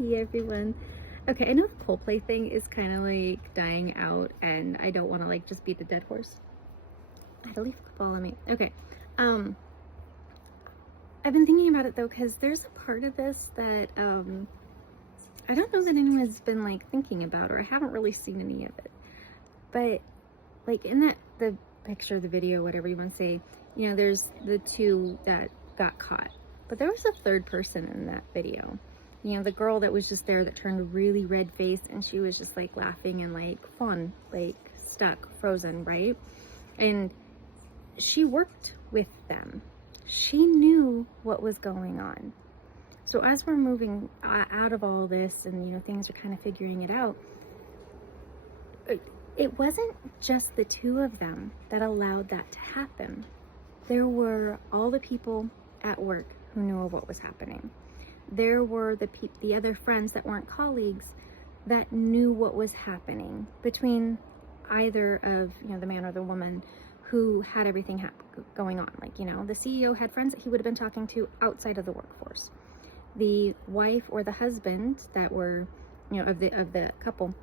Hey everyone. Okay, I know the Coldplay thing is kind of like dying out and I don't want to like just beat the dead horse. I had a leaf fall on me. Okay. Um, I've been thinking about it though, because there's a part of this that I don't know that anyone's been like thinking about, or I haven't really seen any of it. But like in the picture, the video, whatever you want to say, there's the two that got caught. But there was a third person in that video. The girl that was just there that turned really red faced and she was just like laughing and like fun, like stuck, frozen, right? And she worked with them. She knew what was going on. So as we're moving out of all this and, things are kind of figuring it out, it wasn't just the two of them that allowed that to happen. There were all the people at work who knew of what was happening. There were the other friends that weren't colleagues that knew what was happening between either of, the man or the woman who had everything going on. Like, the CEO had friends that he would have been talking to outside of the workforce. The wife or the husband that were, of the couple,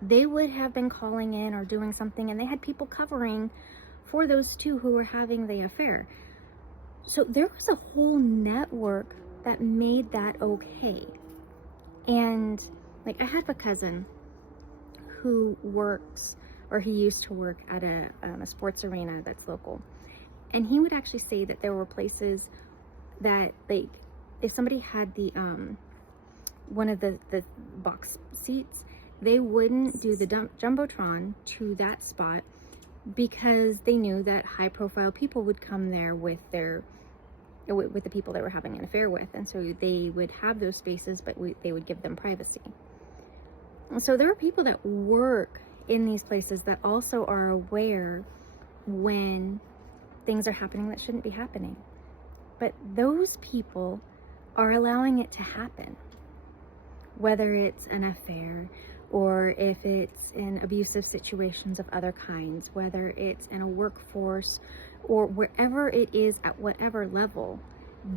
they would have been calling in or doing something, and they had people covering for those two who were having the affair. So there was a whole network that made that okay. And like, I have a cousin who works, or he used to work at a sports arena that's local. And he would actually say that there were places that, like, if somebody had the one of the box seats, they wouldn't do the Jumbotron to that spot because they knew that high profile people would come there with the people they were having an affair with, and so they would have those spaces, but they would give them privacy. So there are people that work in these places that also are aware when things are happening that shouldn't be happening, but those people are allowing it to happen, whether it's an affair or if it's in abusive situations of other kinds, whether it's in a workforce or wherever it is, at whatever level.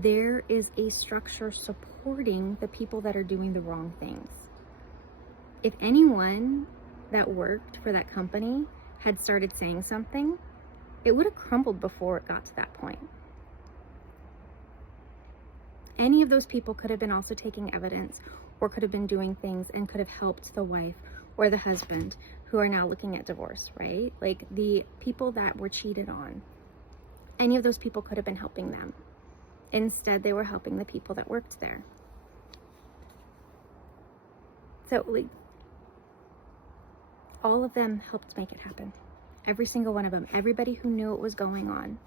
There is a structure supporting the people that are doing the wrong things. If anyone that worked for that company had started saying something, it would have crumbled before it got to that point. Any of those people could have been also taking evidence, or could have been doing things and could have helped the wife or the husband who are now looking at divorce, right? Like the people that were cheated on, any of those people could have been helping them. Instead, they were helping the people that worked there. So like, all of them helped make it happen. Every single one of them, everybody who knew what was going on,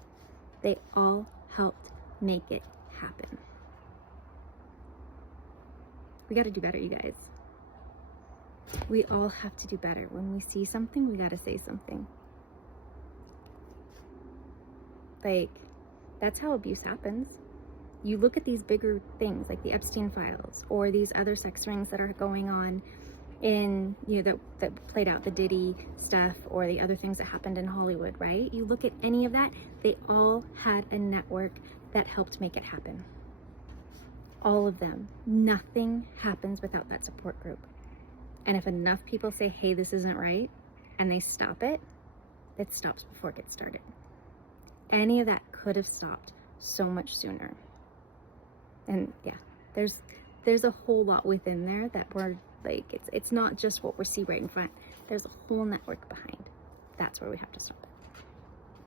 they all helped make it happen. We got to do better, you guys. We all have to do better. When we see something, we got to say something. Like, that's how abuse happens. You look at these bigger things like the Epstein files or these other sex rings that are going on in, that played out, the Diddy stuff or the other things that happened in Hollywood, right? You look at any of that, they all had a network that helped make it happen. All of them. Nothing happens without that support group. And if enough people say, hey, this isn't right, and they stop it, it stops before it gets started. Any of that could have stopped so much sooner. And yeah, there's a whole lot within there that we're like, it's not just what we see right in front. There's a whole network behind. That's where we have to stop it.